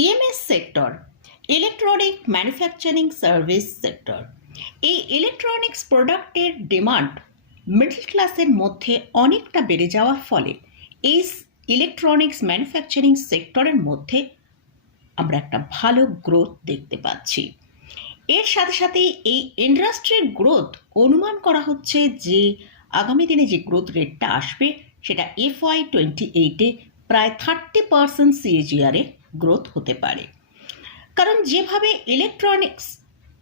EMS sector electronic manufacturing service sector এই electronics প্রোডাক্টের demand middle ক্লাসের মধ্যে অনেকটা বেড়ে যাওয়ার ফলে এই ইলেকট্রনিক্স ম্যানুফ্যাকচারিং সেক্টরের মধ্যে আমরা একটা ভালো গ্রোথ দেখতে পাচ্ছি। এর সাথে সাথে এই ইন্ডাস্ট্রির গ্রোথ অনুমান করা হচ্ছে যে আগামী দিনে যে গ্রোথ রেটটা আসবে, সেটা এফওয়াই টোয়েন্টি এইটে প্রায় থার্টি পার্সেন্ট সিএজিআরে গ্রোথ হতে পারে। কারণ যেভাবে ইলেকট্রনিক্স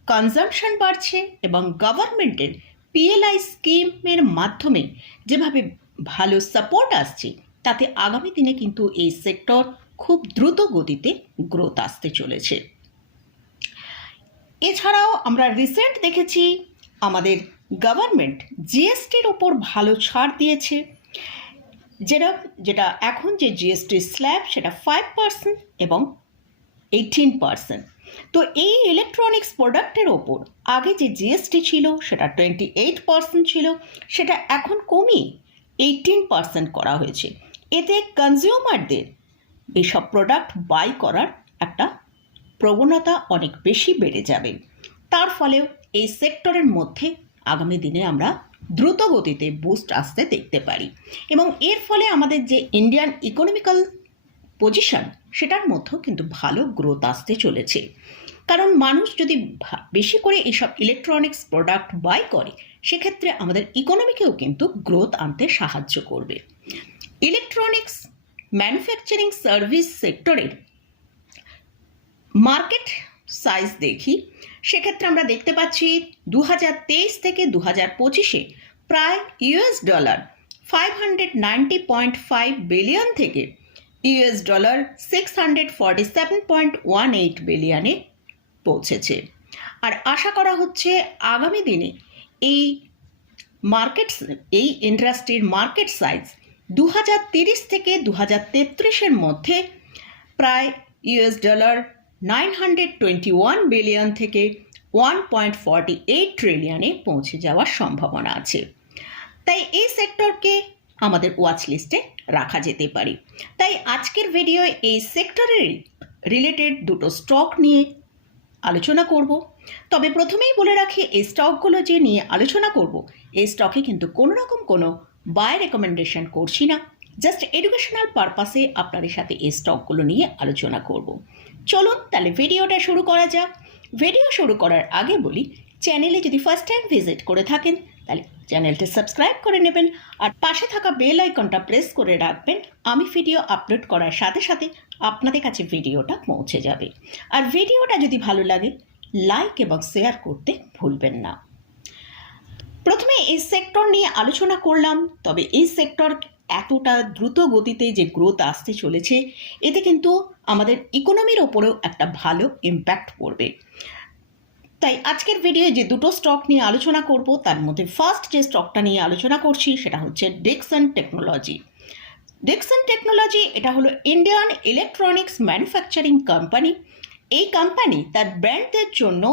কনজামশন বাড়ছে এবং গভর্নমেন্টের পিএলআই স্কিমের মাধ্যমে যেভাবে ভালো সাপোর্ট আসছে, তাতে আগামী দিনে কিন্তু এই সেক্টর খুব দ্রুত গতিতে গ্রোথ আসতে চলেছে। এছাড়াও আমরা রিসেন্ট দেখেছি, আমাদের গভর্নমেন্ট জিএসটির ওপর ভালো ছাড় দিয়েছে। যেটা যেটা এখন যে জিএসটি স্ল্যাব সেটা ফাইভ পার্সেন্ট এবং এইটিন পার্সেন্ট তো এই ইলেকট্রনিক্স প্রোডাক্টের ওপর আগে যে জিএসটি ছিল সেটা টোয়েন্টি এইট পার্সেন্ট ছিল, সেটা এখন কমিয়ে এইটিন পার্সেন্ট করা হয়েছে। এতে কনজিউমারদের এসব প্রোডাক্ট বাই করার একটা প্রবণতা অনেক বেশি বেড়ে যাবে। তার ফলেও এই সেক্টরের মধ্যে আগামী দিনে আমরা দ্রুত গতিতে বুস্ট আসতে দেখতে পারি। এবং এর ফলে আমাদের যে ইন্ডিয়ান ইকোনমিক্যাল পজিশন সেটার মধ্যেও কিন্তু ভালো গ্রোথ আসতে চলেছে। কারণ মানুষ যদি বেশি করে এইসব ইলেকট্রনিক্স প্রোডাক্ট বাই করে, সেক্ষেত্রে আমাদের ইকোনমিকেও কিন্তু গ্রোথ আনতে সাহায্য করবে। ইলেকট্রনিক্স ম্যানুফ্যাকচারিং সার্ভিস সেক্টরের মার্কেট সাইজ দেখি। সেক্ষেত্রে আমরা দেখতে পাচ্ছি দু হাজার তেইশ থেকে দু হাজার পঁচিশে প্রায় US dollar five hundred ninety point five billion থেকে US dollar six hundred forty seven point one eight বিলিয়নে পৌঁছেছে। আর আশা করা হচ্ছে আগামী দিনে এই মার্কেট এই ইন্ডাস্ট্রির মার্কেট সাইজ দু থেকে দু হাজার মধ্যে প্রায় US dollar nine hundred twenty one billion থেকে ওয়ান পয়েন্ট ফর্টি এইট ট্রিলিয়নে পৌঁছে যাওয়ার সম্ভাবনা আছে। তাই এই সেক্টরকে আমাদের ওয়াচ লিস্টে রাখা যেতে পারে। তাই আজকের ভিডিও এই সেক্টরের রিলেটেড দুটো স্টক নিয়ে আলোচনা করব। তবে প্রথমেই বলে রাখি, এই স্টকগুলো যে নিয়ে আলোচনা করব, এই স্টকে কিন্তু কোনো রকম কোনো বাই রেকমেন্ডেশন করছি না। জাস্ট এডুকেশনাল পারপাসে আপনাদের সাথে এই স্টকগুলো নিয়ে আলোচনা করব। চলুন তাহলে ভিডিওটা শুরু করা যাক। ভিডিও শুরু করার আগে বলি, চ্যানেলে যদি ফার্স্ট টাইম ভিজিট করে থাকেন, তাহলে চ্যানেলটা সাবস্ক্রাইব করে নেবেন আর পাশে থাকা বেল আইকনটা প্রেস করে রাখবেন। আমি ভিডিও আপলোড করার সাথে সাথে আপনাদের কাছে ভিডিওটা পৌঁছে যাবে। আর ভিডিওটা যদি ভালো লাগে লাইক এবং শেয়ার করতে ভুলবেন না। প্রথমে এই সেক্টর নিয়ে আলোচনা করলাম, তবে এই সেক্টর এতটা দ্রুত গতিতে যে গ্রোথ আসতে চলেছে, এতে কিন্তু আমাদের ইকোনমির ওপরেও একটা ভালো ইম্প্যাক্ট পড়বে। তাই আজকের ভিডিওয়ে যে দুটো স্টক নিয়ে আলোচনা করব, তার মধ্যে ফার্স্ট যে স্টকটা নিয়ে আলোচনা করছি, সেটা হচ্ছে ডেক্সন টেকনোলজি ডেক্সন টেকনোলজি এটা হলো ইন্ডিয়ান ইলেকট্রনিক্স ম্যানুফ্যাকচারিং কোম্পানি এই কোম্পানি তার ব্র্যান্ডদের জন্য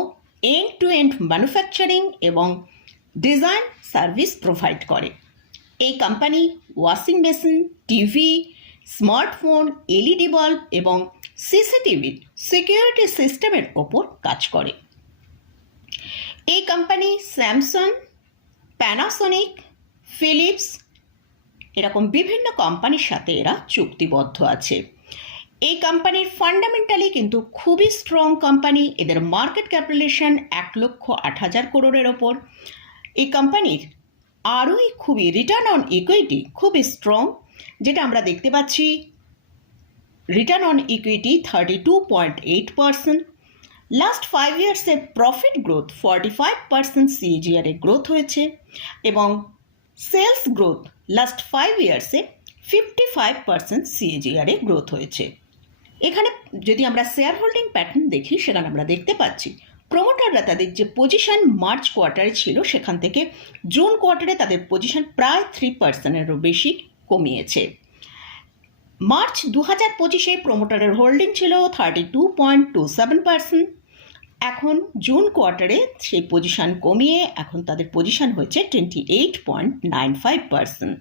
এন্ড টু এন্ড ম্যানুফ্যাকচারিং এবং ডিজাইন সার্ভিস প্রোভাইড করে। এই company washing machine TV smartphone LED bulb এবং সিসিটিভির সিকিউরিটি সিস্টেমের ওপর কাজ করে। এই কোম্পানি স্যামসাং প্যানাসোনিক ফিলিপস এরকম বিভিন্ন কোম্পানির সাথে এরা চুক্তিবদ্ধ আছে। এই কোম্পানির ফান্ডামেন্টালি কিন্তু খুবই স্ট্রং কোম্পানি এদের মার্কেট ক্যাপিটালেশন এক লক্ষ আট হাজার করোড়ের ওপর। এই কোম্পানির আরোই খুবই রিটার্ন অন ইকুইটি খুবই স্ট্রং যেটা আমরা দেখতে পাচ্ছি return on equity thirty two point eight percent last five ইয়ার্সে profit growth forty five percent সিএজিআরে growth হয়েছে, এবং সেলস গ্রোথ লাস্ট ফাইভ ইয়ার্সে ফিফটি ফাইভ পার্সেন্ট সিএজিআরে গ্রোথ হয়েছে। এখানে যদি আমরা শেয়ার হোল্ডিং প্যাটার্ন দেখি, সেখানে আমরা দেখতে পাচ্ছি প্রমোটাররা তাদের যে পজিশন মার্চ কোয়ার্টারে ছিল, সেখান থেকে জুন কোয়ার্টারে তাদের পজিশন প্রায় থ্রি পার্সেন্টেরও বেশি কমিয়েছে। মার্চ দু হাজার পঁচিশে প্রমোটারের হোল্ডিং ছিল thirty two point two seven percent এখন জুন কোয়ার্টারে সেই পজিশন কমিয়ে এখন তাদের পজিশন হয়েছে twenty eight point nine five percent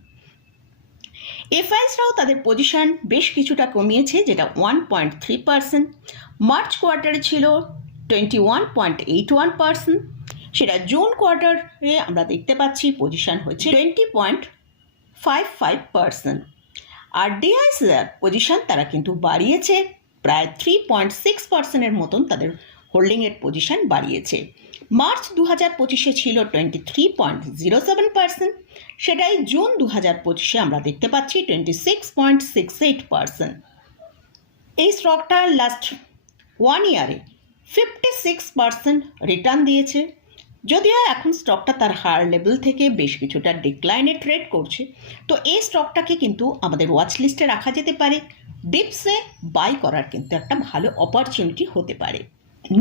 এফআইসরাও তাদের পজিশন বেশ কিছুটা কমিয়েছে, যেটা one point three percent March কোয়ার্টারে ছিল twenty one point eight one percent. সেটা জুন কোয়ার্টারে আমরা দেখতে পাচ্ছি পজিশন হচ্ছে twenty point five five percent. আর ডিআইসিআর পজিশন তারা কিন্তু বাড়িয়েছে, প্রায় থ্রি পয়েন্ট সিক্স পার্সেন্টের মতন তাদের হোল্ডিংয়ের পজিশন বাড়িয়েছে। মার্চ দু হাজার পঁচিশে ছিল twenty three point zero seven percent. সেটাই জুন দু হাজার পঁচিশে আমরা দেখতে পাচ্ছি twenty six point six eight percent. এই স্টকটা লাস্ট ওয়ান ইয়ারে ফিফটি সিক্স পার্সেন্ট রিটার্ন দিয়েছে। যদিও এখন স্টকটা তার হার লেভেল থেকে বেশ কিছুটা ডিক্লাইনে ট্রেড করছে। তো এই স্টকটাকে কিন্তু আমাদের ওয়াচ লিস্টে রাখা যেতে পারে। ডিপসে বাই করার কিন্তু একটা ভালো অপরচুনিটি হতে পারে।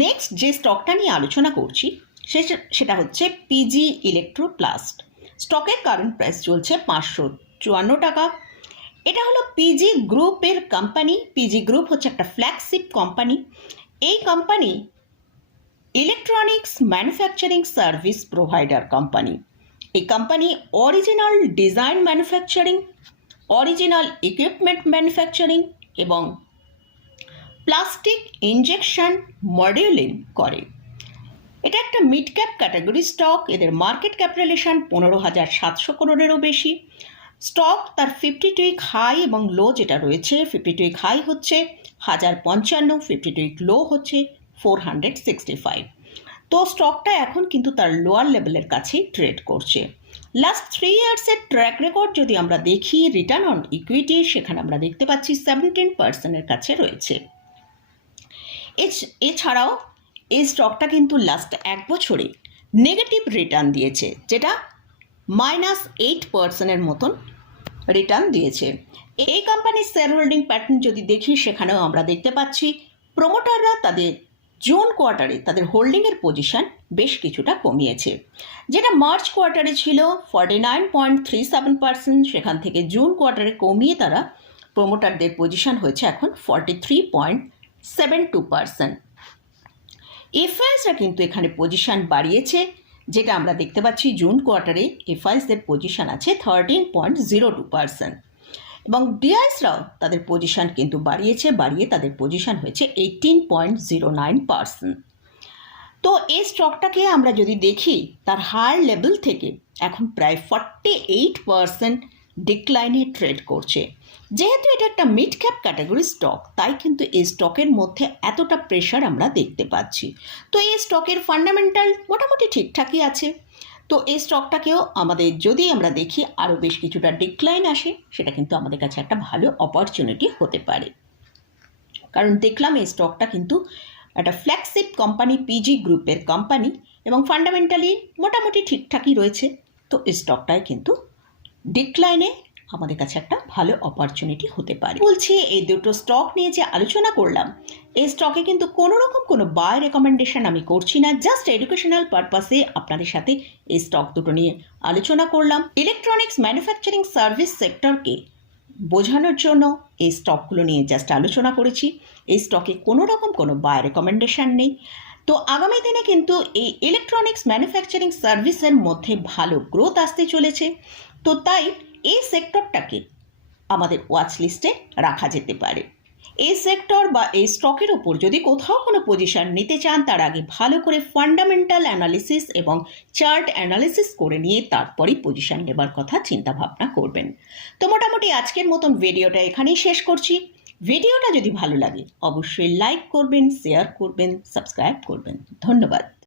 নেক্সট যে স্টকটা নিয়ে আলোচনা করছি সেটা হচ্ছে পিজি ইলেকট্রোপ্লাস্ট স্টকের কারেন্ট প্রাইস চলছে পাঁচশো চুয়ান্ন টাকা। এটা হলো পিজি গ্রুপের কোম্পানি পিজি গ্রুপ হচ্ছে একটা ফ্ল্যাগশিপ কোম্পানি এই company electronics manufacturing service provider company এই company original design manufacturing original equipment manufacturing এবং প্লাস্টিক ইঞ্জেকশন মডিউলিং করে। এটা একটা মিড ক্যাপ ক্যাটাগরি স্টক এদের মার্কেট ক্যাপিটালেশন পনেরো হাজার সাতশো করোড়েরও বেশি। স্টক তার ফিফটি টুইক হাই এবং লো যেটা রয়েছে ফিফটি টুইক হাই হচ্ছে। হাজার পঞ্চান্ন ফিফটি টুইক লো হচ্ছে ফোর হান্ড্রেড সিক্সটি ফাইভ তো স্টকটা এখন কিন্তু তার লোয়ার লেভেলের কাছেই ট্রেড করছে। লাস্ট থ্রি ইয়ার্সের ট্র্যাক রেকর্ড যদি আমরা দেখি রিটার্ন অন ইকুইটি সেখানে আমরা দেখতে পাচ্ছি সেভেন্টিন পার্সেন্টের কাছে রয়েছে। এছ- এছাড়াও এই স্টকটা কিন্তু লাস্ট এক বছরে নেগেটিভ রিটার্ন দিয়েছে, যেটা মাইনাস এইট পার্সেন্টের মতন রিটার্ন দিয়েছে। এই কোম্পানির শেয়ার হোল্ডিং প্যাটার্ন যদি দেখি, সেখানেও আমরা দেখতে পাচ্ছি প্রোমোটাররা তাদের জুন কোয়ার্টারে তাদের হোল্ডিংয়ের পজিশন বেশ কিছুটা কমিয়েছে। যেটা মার্চ কোয়ার্টারে ছিল forty nine point three seven percent সেখান থেকে জুন কোয়ার্টারে কমিয়ে তারা প্রোমোটারদের পজিশন হয়েছে এখন forty three point seven two percent এফআইএসরা কিন্তু এখানে পজিশন বাড়িয়েছে, যেটা আমরা দেখতে পাচ্ছি জুন কোয়ার্টারে এফআইএসদের পজিশন আছে thirteen point zero two percent এবং ডিআইসরাও তাদের পজিশন কিন্তু বাড়িয়েছে, বাড়িয়ে তাদের পজিশন হয়েছে eighteen point zero nine percent তো এই স্টকটাকে আমরা যদি দেখি, তার হায়ার লেভেল থেকে এখন প্রায় ফর্টি এইট পার্সেন্ট ডিক্লাইনে ট্রেড করছে। যেহেতু এটা একটা মিড ক্যাপ ক্যাটাগরি স্টক তাই কিন্তু এই স্টকের মধ্যে এতটা প্রেশার আমরা দেখতে পাচ্ছি। তো এই স্টকের ফান্ডামেন্টাল মোটামুটি ঠিকঠাকই আছে। তো এই স্টকটাকেও আমাদের যদি আমরা দেখি আরও বেশ কিছুটা ডিক্লাইন আসে, সেটা কিন্তু আমাদের কাছে একটা ভালো অপরচুনিটি হতে পারে। কারণ দেখলাম এই স্টকটা কিন্তু একটা ফ্ল্যাগশিপ কোম্পানি পিজি গ্রুপের কোম্পানি এবং ফান্ডামেন্টালি মোটামুটি ঠিকঠাকই রয়েছে। তো এই স্টকটায় কিন্তু ডিক্লাইনে আমাদের কাছে একটা ভালো অপরচুনিটি হতে পারে। বলছি, এই দুটো স্টক নিয়ে যে আলোচনা করলাম এই স্টকে কিন্তু কোনো রকম কোনো বাই রেকমেন্ডেশন আমি করছি না জাস্ট এডুকেশনাল পারপাসে আপনাদের সাথে এই স্টক দুটো নিয়ে আলোচনা করলাম। ইলেকট্রনিক্স ম্যানুফ্যাকচারিং সার্ভিস সেক্টরকে বোঝানোর জন্য এই স্টকগুলো নিয়ে জাস্ট আলোচনা করেছি। এই স্টকে কোনো রকম কোনো বাই রেকমেন্ডেশন নেই। তো আগামী দিনে কিন্তু এই ইলেকট্রনিক্স ম্যানুফ্যাকচারিং সার্ভিসের মধ্যে ভালো গ্রোথ আসতে চলেছে। তো তাই এই সেক্টরটাকে আমাদের ওয়াচ লিস্টে রাখা যেতে পারে। এই সেক্টর বা এই স্টকের ওপর যদি কোথাও কোনো পজিশন নিতে চান, তার আগে ভালো করে ফান্ডামেন্টাল অ্যানালিসিস এবং চার্ট অ্যানালিসিস করে নিয়ে তারপরেই পজিশন নেবার কথা চিন্তা ভাবনা করবেন। তো মোটামুটি আজকের মতন ভিডিওটা এখানেই শেষ করছি। ভিডিওটা যদি ভালো লাগে, অবশ্যই লাইক করবেন শেয়ার করবেন সাবস্ক্রাইব করবেন। ধন্যবাদ।